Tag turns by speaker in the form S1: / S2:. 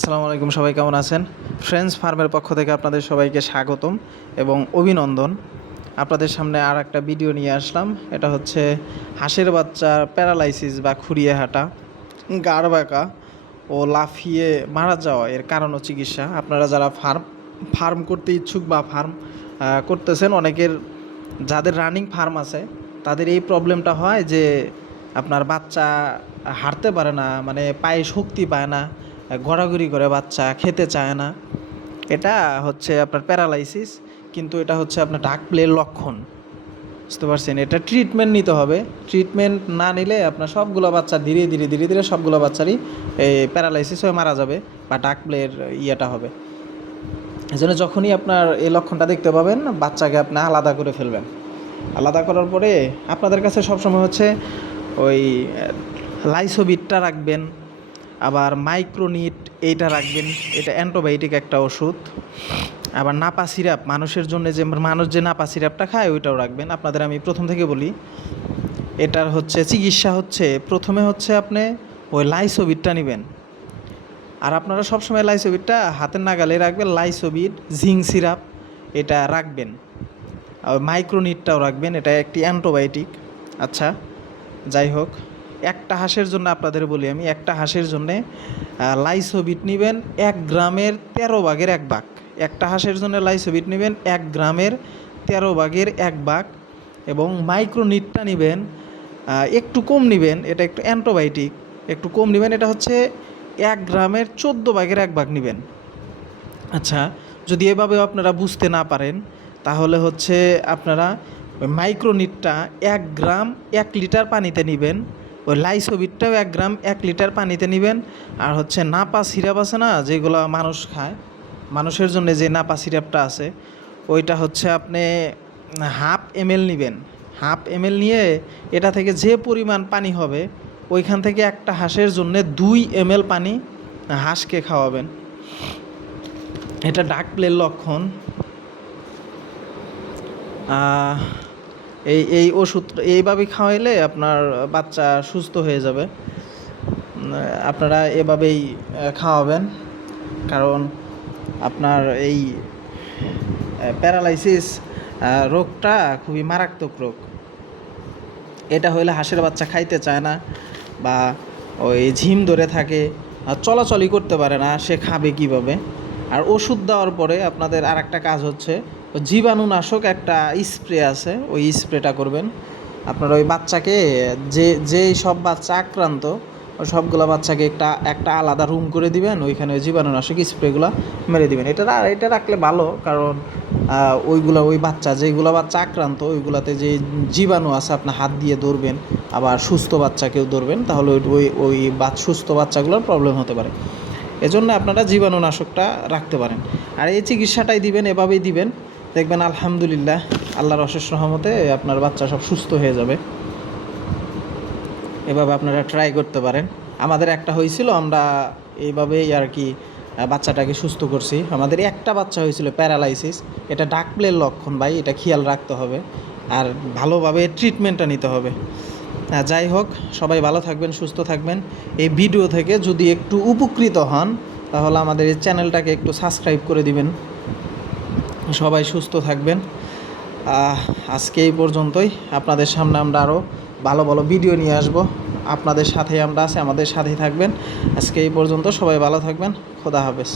S1: আসসালামু আলাইকুম, সবাই কেমন আছেন? ফ্রেন্ডস ফার্মের পক্ষ থেকে আপনাদের সবাইকে স্বাগতম এবং অভিনন্দন। আপনাদের সামনে আর একটা ভিডিও নিয়ে আসলাম। এটা হচ্ছে হাঁসের বাচ্চার প্যারালাইসিস বা খুঁড়িয়ে হাঁটা, গাড় বাঁকা ও লাফিয়ে মারা যাওয়া এর কারণ ও চিকিৎসা। আপনারা যারা ফার্ম ফার্ম করতে ইচ্ছুক বা ফার্ম করতেছেন, অনেকের যাদের রানিং ফার্ম আছে, তাদের এই প্রবলেমটা হয় যে আপনার বাচ্চা হাঁটতে পারে না মানে পায়ে শক্তি পায় না ঘোরাঘুরি করে বাচ্চা খেতে চায় না। এটা হচ্ছে আপনার প্যারালাইসিস, কিন্তু এটা হচ্ছে আপনার ডাক প্লের লক্ষণ। বুঝতে পারছেন? এটা ট্রিটমেন্ট নিতে হবে। ট্রিটমেন্ট না নিলে আপনার সবগুলো বাচ্চা ধীরে ধীরে ধীরে ধীরে সবগুলো বাচ্চারই এই প্যারালাইসিস হয়ে মারা যাবে বা ডাক প্লের ইয়েটা হবে। এই জন্য যখনই আপনার এই লক্ষণটা দেখতে পাবেন, বাচ্চাকে আপনি আলাদা করে ফেলবেন। আলাদা করার পরে আপনাদের কাছে সবসময় হচ্ছে ওই লাইসোবিটটা রাখবেন। আবার মাইক্রোনিট, এইটা রাখবেন। এটা অ্যান্টিবায়োটিক একটা ওষুধ। আবার নাপা সিরাপ, মানুষের জন্য যে, মানুষ যে নাপা সিরাপটা খায়, ওইটাও রাখবেন। আপনাদের আমি প্রথম থেকে বলি, এটার হচ্ছে চিকিৎসা হচ্ছে, প্রথমে হচ্ছে আপনি ওই লাইসোবিটটা নেবেন। আর আপনারা সবসময় লাইসোবিটটা হাতের নাগালে রাখবেন, লাইসোবিট জিং সিরাপ, এটা রাখবেন। আর মাইক্রোনিটটাও রাখবেন, এটা একটি অ্যান্টিবায়োটিক। আচ্ছা যাই হোক। একটা হাঁসের জন্য আপনাদের বলি আমি, একটা হাঁসের জন্যে লাইসোবিট নেবেন এক গ্রামের তেরো ভাগের এক ভাগ। একটা হাঁসের জন্য লাইসোবিট নেবেন এক গ্রামের তেরো ভাগের এক ভাগ এবং মাইক্রোনিটটা নেবেন একটু কম নেবেন, এটা একটু অ্যান্টোবায়োটিক, একটু কম নেবেন, এটা হচ্ছে এক গ্রামের চোদ্দ ভাগের এক ভাগ নেবেন। আচ্ছা যদি এভাবে আপনারা বুঝতে না পারেন, তাহলে হচ্ছে আপনারা মাইক্রোনিটটা এক গ্রাম এক লিটার পানিতে নেবেন ওই লাইসোবিটটাও এক গ্রাম এক লিটার পানিতে নেবেন। আর হচ্ছে নাপা সিরাপ আছে না, যেগুলো মানুষ খায়, মানুষের জন্য যে নাপা সিরাপটা আছে, ওইটা হচ্ছে আপনি হাফ এমএল নেবেন। হাফ এমএল নিয়ে এটা থেকে যে পরিমাণ পানি হবে, ওইখান থেকে একটা হাঁসের জন্য দুই এমএল পানি হাঁসকে খাওয়াবেন। এটা ডাক প্লের লক্ষণ। এই এই ওষুধ, এইভাবে খাওয়াইলে আপনার বাচ্চা সুস্থ হয়ে যাবে। আপনারা এভাবেই খাওয়াবেন। কারণ আপনার এই প্যারালাইসিস রোগটা খুবই মারাত্মক রোগ। এটা হইলে হাঁসের বাচ্চা খাইতে চায় না বা ওই ঝিম ধরে থাকে চলাচলই করতে পারে না, সে খাবে কীভাবে? আর ওষুধ দেওয়ার পরে আপনাদের আর একটা কাজ হচ্ছে জীবাণুনাশক একটা স্প্রে আছে, ওই স্প্রেটা করবেন। আপনার ওই বাচ্চাকে যে যেই সব বাচ্চা আক্রান্ত সবগুলো বাচ্চাকে একটা একটা আলাদা রুম করে দিবেন, ওইখানে ওই জীবাণুনাশক স্প্রেগুলো মেরে দিবেন। এটা এটা রাখলে ভালো, কারণ ওইগুলো, ওই বাচ্চা যেগুলো বাচ্চা আক্রান্ত, ওইগুলাতে যে জীবাণু আছে, আপনি হাত দিয়ে ধরবেন, আবার সুস্থ বাচ্চাকেও ধরবেন, তাহলে ওই ওই সুস্থ বাচ্চাগুলোর প্রবলেম হতে পারে। এজন্য আপনারা জীবাণুনাশকটা রাখতে পারেন। আর এই চিকিৎসাটাই দিবেন, এভাবেই দিবেন। দেখবেন আলহামদুলিল্লাহ, আল্লাহর অশেষ রহমতে আপনার বাচ্চা সব সুস্থ হয়ে যাবে। এভাবে আপনারা ট্রাই করতে পারেন। আমাদের একটা হয়েছিল, আমরা এইভাবেই আর কি বাচ্চাটাকে সুস্থ করছি। আমাদের একটা বাচ্চা হয়েছিল প্যারালাইসিস। এটা ডাক প্লের লক্ষণ ভাই, এটা খেয়াল রাখতে হবে। আর ভালোভাবে ট্রিটমেন্টটা নিতে হবে। যাই হোক, সবাই ভালো থাকবেন, সুস্থ থাকবেন। এই ভিডিও থেকে যদি একটু উপকৃত হন, তাহলে আমাদের এই চ্যানেলটাকে একটু সাবস্ক্রাইব করে দিবেন। সবাই সুস্থ থাকবেন। আজকে এই পর্যন্তই। আপনাদের সামনে আমরা আরও ভালো ভালো ভিডিও নিয়ে আসব। আপনাদের সাথে আমরা আছি, আমাদের সাথেই থাকবেন। আজকে এই পর্যন্ত সবাই ভালো থাকবেন। খোদা হাফেজ।